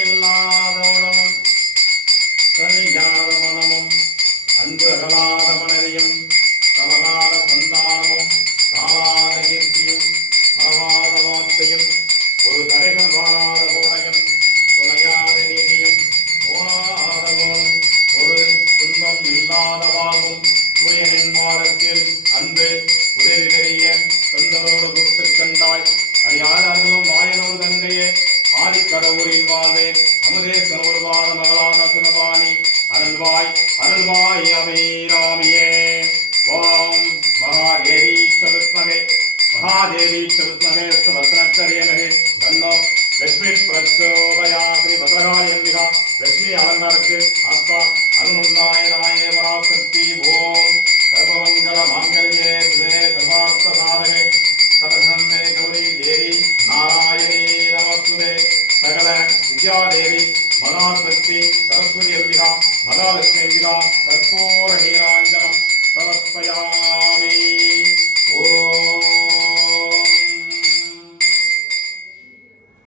இல்லாத உடலும் தனியாத மனமும் அன்பு அகலாத மனதையும் தவறாத சந்தானமும் தாளாத கீர்த்தியும் மறவாத வார்த்தையும் ஒரு தடைகள் வாழாத கோடையும் துணையாத நீதியும் போனாத கோலும் ஒரு துன்பம் இல்லாத வாழ்வும் சூரியனின் மாதத்தில் அன்று உதவி பெரிய தொண்டரோடு குத்து கண்டாய் அறியாதவர்களும் வாயனோடு தங்கையே ஆதிக்கடவுரில் வாழ்வேன் அமுதேசன் ஒரு வாத மகளான சுனபாணி அருள்வாய் அருள்வாய் அமீராமியே ஓம் மகாதேவி சவித்மகே महादेवी चतुर्महे सुभद्रक्षरेमहे तन्नो लक्ष्मी प्रचोदयात् श्री भद्रकाली अंबिका लक्ष्मी अलंकारಕ್ಕೆ आत्मा अनुनंदायनाय पराशक्ति ओम सर्वमंगल मांगल्ये शिवे सर्वार्थ साधके सर्वधर्मे गौरी देवी नारायणी नमस्तुते सकल विद्या देवी महाशक्ति सरस्वती अंबिका महालक्ष्मी अंबिका कर्पूर नीरांजनम